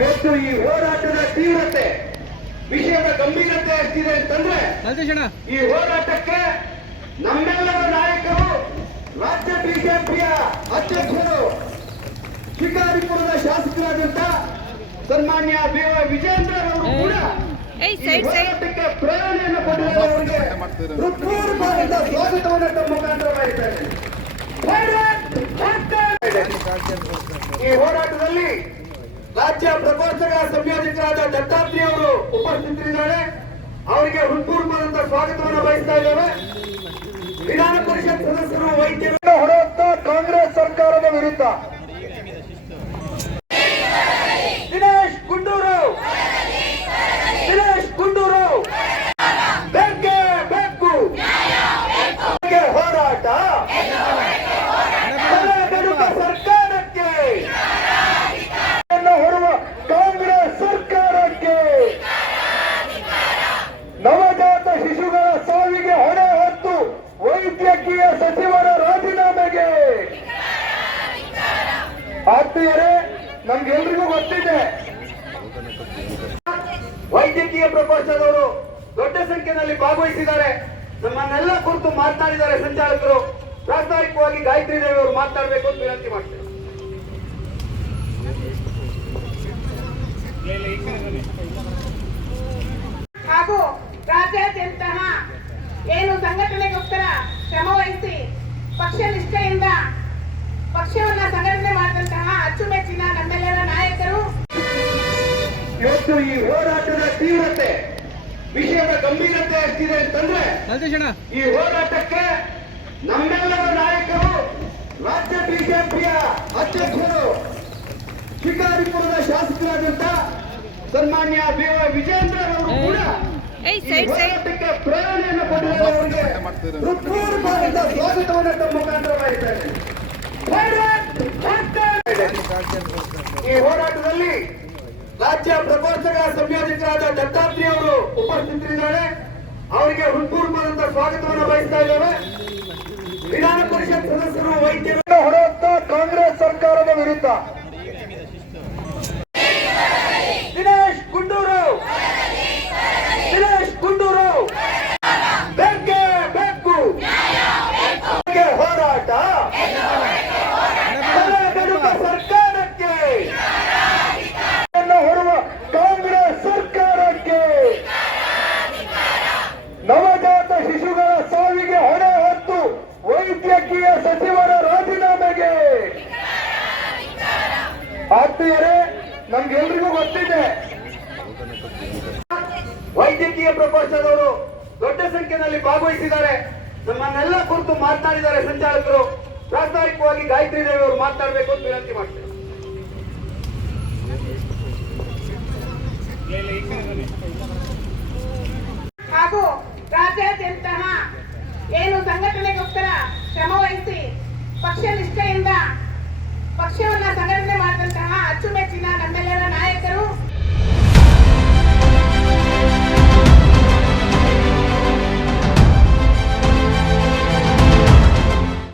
ಇವತ್ತು ಈ ಹೋರಾಟದ ತೀವ್ರತೆ ವಿಷಯದ ಗಂಭೀರತೆ ಎಷ್ಟಿದೆ ಅಂತಂದ್ರೆ ಈ ಹೋರಾಟಕ್ಕೆ ನಮ್ಮೆಲ್ಲರ ನಾಯಕರು ರಾಜ್ಯ ಬಿಜೆಪಿಯ ಅಧ್ಯಕ್ಷರು ಶಿಕಾರಿಪುರದ ಶಾಸಕರಾದಂತ ಸನ್ಮಾನ್ಯ ವಿಜೇಂದ್ರ ಅವರು ಕೂಡ ಹೋರಾಟಕ್ಕೆ ಪ್ರೇರಣೆಯನ್ನು ಕೊಟ್ಟಿದ್ದಾರೆ. ಅವರಿಗೆ ಹೃತ್ಪೂರ್ವಕವಾದ ಸ್ವಾಗತವನ್ನು ತಮ್ಮ ಮುಖಾಂತರ ಮಾಡಿದ್ದಾರೆ. ಈ ಹೋರಾಟದಲ್ಲಿ ರಾಜ್ಯ ಪ್ರಕೋಷ್ಠಗಳ ಸಂಯೋಜಕರಾದ ದತ್ತಾತ್ರೇಯ ಅವರು ಉಪಸ್ಥಿತರಿದ್ದಾರೆ. ಅವರಿಗೆ ಹೃತ್ಪೂರ್ವಕವಾದ ಸ್ವಾಗತವನ್ನು ಬಯಸ್ತಾ ಇದ್ದೇವೆ. ವಿಧಾನ ಪರಿಷತ್ ಸದಸ್ಯರು ವೈದ್ಯರನ್ನು ಹೊರತ ಕಾಂಗ್ರೆಸ್ ಸರ್ಕಾರದ ವಿರುದ್ಧ ದಿನೇಶ್ ಗುಂಡೂರಾವ್ ಬೇಕೇ ಬೇಕು ಹೋರಾಟ ಸರ್ಕಾರಕ್ಕೆ ಹೊರುವ ಕಾಂಗ್ರೆಸ್ ಸರ್ಕಾರಕ್ಕೆ ನವಜಾತ ಶಿಶುಗಳ ಸಾವಿಗೆ ಹೊಣೆ ಹೊತ್ತು ವೈದ್ಯಕೀಯ ಸಚಿವರ ರಾಜೀನಾಮೆಗೆ. ಆತ್ಮೀಯರೇ, ನಮ್ಗೆಲ್ರಿಗೂ ಗೊತ್ತಿದೆ ವೈದ್ಯಕೀಯ ಪ್ರಕೋಷ್ಠದವರು ದೊಡ್ಡ ಸಂಖ್ಯೆಯಲ್ಲಿ ಭಾಗವಹಿಸಿದ್ದಾರೆ. ನಮ್ಮನ್ನೆಲ್ಲ ಕುರಿತು ಮಾತನಾಡಿದ್ದಾರೆ ಸಂಚಾಲಕರು. ಪ್ರಾಸ್ತಾವಿಕವಾಗಿ ಗಾಯತ್ರಿ ದೇವಿ ಅವರು ಮಾತನಾಡಬೇಕು ಅಂತ ವಿನಂತಿ ಮಾಡ್ತೇವೆ. ಹಾಗೂ ರಾಜ್ಯಾದ್ಯಂತ ಏನು ಸಂಘಟನೆಗೋಸ್ಕರ ಶ್ರಮವಹಿಸಿ ಪಕ್ಷ ನಿಷ್ಠೆಯಿಂದ ಪಕ್ಷವನ್ನ ಸಂಘಟನೆ ಮಾಡಿದಂತಹ ಅಚ್ಚುಮೆಚ್ಚಿನ ನಮ್ಮೆಲ್ಲರ ನಾಯಕರು ಇವತ್ತು ಈ ಹೋರಾಟದ ತೀವ್ರತೆ ವಿಷಯದ ಗಂಭೀರತೆ ಎಷ್ಟಿದೆ ಅಂತಂದ್ರೆ ಈ ಹೋರಾಟಕ್ಕೆ ನಮ್ಮೆಲ್ಲರ ನಾಯಕರು ರಾಜ್ಯ ಬಿಜೆಪಿಯ ಅಧ್ಯಕ್ಷರು ಶಿಕಾರಿಪುರದ ಶಾಸಕರಾದಂತ ಸನ್ಮಾನ್ಯ ವಿಜೇಂದ್ರ ಅವರು ಕೂಡ ಹೋರಾಟಕ್ಕೆ ಪ್ರೇರಣೆಯನ್ನು ಕೊಟ್ಟಿದ್ದಾರೆ. ಅವರಿಗೆ ಹೃತ್ಪೂರ್ವಕವಾದ ಸ್ವಾಗತವನ್ನು ತಮ್ಮ ಮುಖಾಂತರ ಮಾಡಿದ್ದಾರೆ. ಈ ಹೋರಾಟದಲ್ಲಿ ರಾಜ್ಯ ಪ್ರಕೋಷ್ಠಗಳ ಸಂಯೋಜಕರಾದ ದತ್ತಾತ್ರೇಯ ಅವರು ಉಪಸ್ಥಿತರಿದ್ದಾರೆ. ಅವರಿಗೆ ಹೃತ್ಪೂರ್ವಕವಾದ ಸ್ವಾಗತವನ್ನು ಬಯಸ್ತಾ ಇದ್ದೇವೆ. ವಿಧಾನ ಪರಿಷತ್ ಸದಸ್ಯರು ವೈದ್ಯರನ್ನು ಹೊರತ ಕಾಂಗ್ರೆಸ್ ಸರ್ಕಾರದ ವಿರುದ್ಧ ದಿನೇಶ್ ಗುಂಡೂರಾವ್ ಬೇಕೇ ಬೇಕು ಹೋರಾಟ ಸರ್ಕಾರಕ್ಕೆ ಹೊರುವ ಕಾಂಗ್ರೆಸ್ ಸರ್ಕಾರಕ್ಕೆ ನವಜಾತ ಶಿಶುಗಳ ಸಾವಿಗೆ ಹೊಣೆ ಹೊತ್ತು ವೈದ್ಯಕೀಯ ಸಚಿವರ ರಾಜೀನಾಮೆಗೆ. ಆತ್ಮೀಯರೇ, ನಮ್ಗೆಲ್ರಿಗೂ ಗೊತ್ತಿದೆ ವೈದ್ಯಕೀಯ ಪ್ರಕೋಷ್ಠದವರು ದೊಡ್ಡ ಸಂಖ್ಯೆಯಲ್ಲಿ ಭಾಗವಹಿಸಿದ್ದಾರೆ. ನಮ್ಮನ್ನೆಲ್ಲ ಕುರಿತು ಮಾತನಾಡಿದ್ದಾರೆ ಸಂಚಾಲಕರು. ಪ್ರಾಸ್ತಾವಿಕವಾಗಿ ಗಾಯತ್ರಿ ದೇವಿ ಅವರು ಮಾತನಾಡಬೇಕು ಅಂತ ವಿನಂತಿ ಮಾಡ್ತೇವೆ.